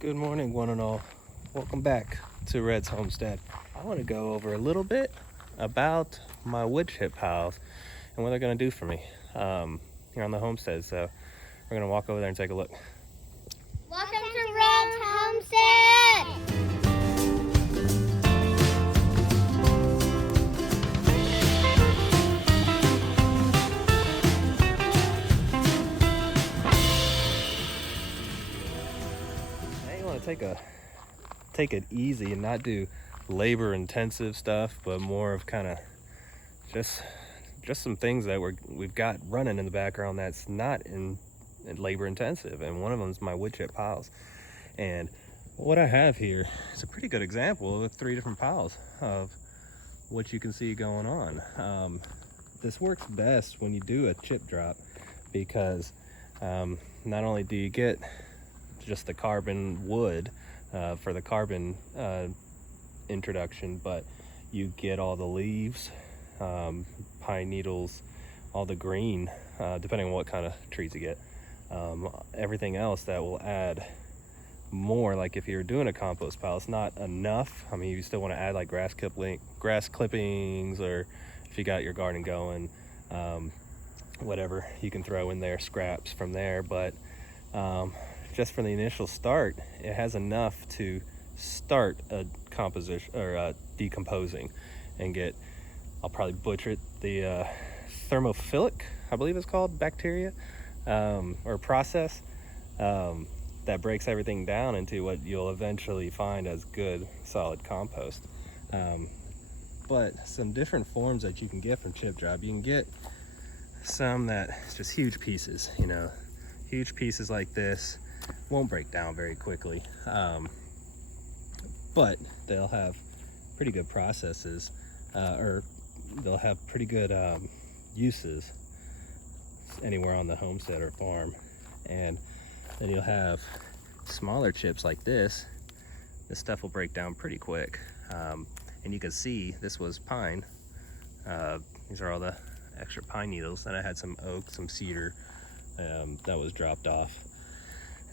Good morning, one and all. Welcome back to Red's Homestead. I want to go over a little bit about my wood chip piles and what they're going to do for me here on the homestead. So we're going to walk over there and take a look. Welcome to Red's Homestead! Now you want to take it easy and not do labor intensive stuff, but more of kind of just some things that we've got running in the background that's not in labor intensive, and one of them is my wood chip piles. And what I have here is a pretty good example of 3 different piles of what you can see going on. This works best when you do a chip drop, because not only do you get just the carbon wood for the carbon introduction, but you get all the leaves, pine needles, all the green, depending on what kind of trees you get, everything else that will add more. Like if you're doing a compost pile, it's not enough. I mean, you still want to add like grass clippings, or if you got your garden going, whatever you can throw in there, scraps from there. But just for the initial start, it has enough to start a composition or decomposing and get, I'll probably butcher it, the thermophilic, I believe it's called, bacteria or process that breaks everything down into what you'll eventually find as good solid compost. But some different forms that you can get from Chipdrop. You can get some that it's just huge pieces, huge pieces like this won't break down very quickly, but they'll have pretty good processes, or they'll have pretty good uses anywhere on the homestead or farm. And then you'll have smaller chips like this. This stuff will break down pretty quick, and you can see this was pine. These are all the extra pine needles. Then I had some oak, some cedar that was dropped off.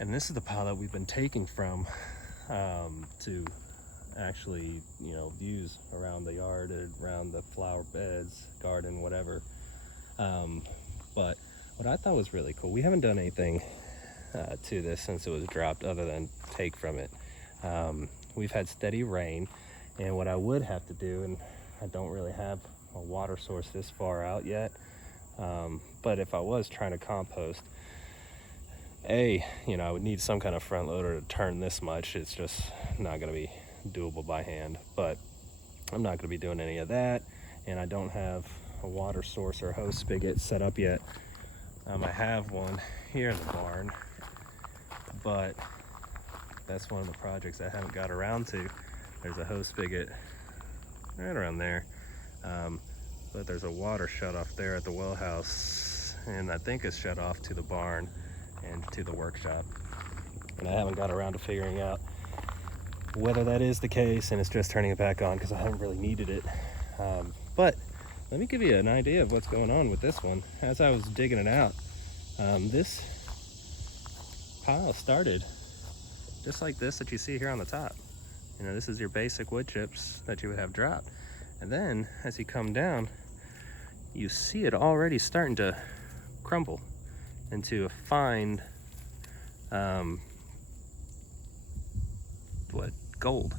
And this is the pile that we've been taking from to actually, use around the yard, around the flower beds, garden, whatever. But what I thought was really cool, we haven't done anything to this since it was dropped other than take from it. We've had steady rain, and what I would have to do, and I don't really have a water source this far out yet, but if I was trying to compost, I would need some kind of front loader to turn this much. It's just not going to be doable by hand, but I'm not going to be doing any of that, and I don't have a water source or hose spigot set up yet. I have one here in the barn, but that's one of the projects I haven't got around to. There's a hose spigot right around there, but there's a water shut off there at the well house, and I think it's shut off to the barn and to the workshop, and I haven't got around to figuring out whether that is the case, and it's just turning it back on because I haven't really needed it. But let me give you an idea of what's going on with this one. As I was digging it out, this pile started just like this that you see here on the top. This is your basic wood chips that you would have dropped, and then as you come down, you see it already starting to crumble into a fine gold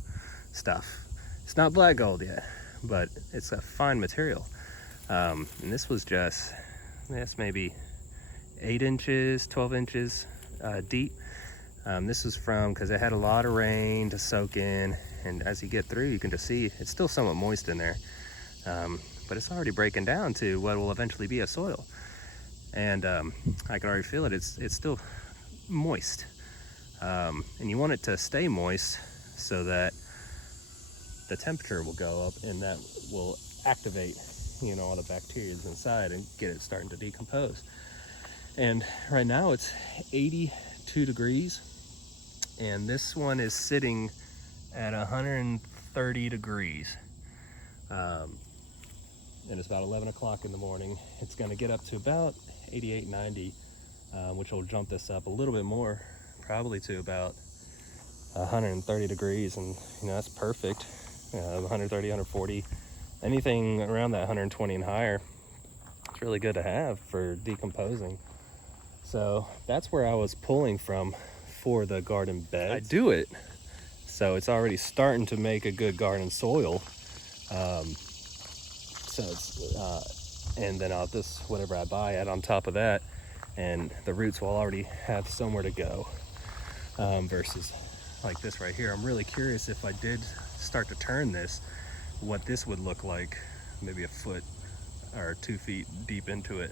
stuff. It's not black gold yet, but it's a fine material. And this was just, maybe 8 inches, 12 inches deep. This was because it had a lot of rain to soak in, and as you get through, you can just see it's still somewhat moist in there, but it's already breaking down to what will eventually be a soil. And I can already feel it. It's still moist, and you want it to stay moist so that the temperature will go up, and that will activate, all the bacteria inside and get it starting to decompose. And right now it's 82 degrees, and this one is sitting at 130 degrees. And it's about 11 o'clock in the morning. It's going to get up to about 88, 90, which will jump this up a little bit more, probably to about 130 degrees, and that's perfect. 130, 140, anything around that 120 and higher, it's really good to have for decomposing. So that's where I was pulling from for the garden bed. I do it so it's already starting to make a good garden soil. So it's and then I'll just, whatever I buy, add on top of that, and the roots will already have somewhere to go. Versus like this right here, I'm really curious if I did start to turn this, what this would look like, maybe a foot or 2 feet deep into it.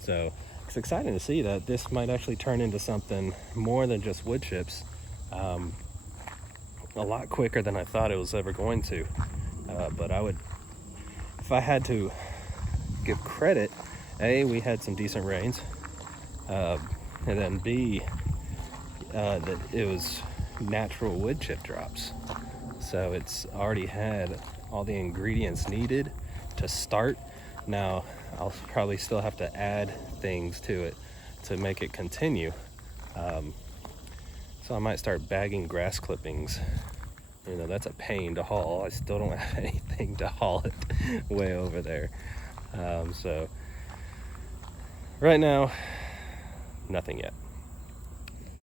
So it's exciting to see that this might actually turn into something more than just wood chips, a lot quicker than I thought it was ever going to. But I would, if I had to give credit, A, we had some decent rains, and then B, that it was natural wood chip drops. So it's already had all the ingredients needed to start. Now I'll probably still have to add things to it to make it continue. So I might start bagging grass clippings. That's a pain to haul. I still don't have anything to haul it way over there. So right now, nothing yet.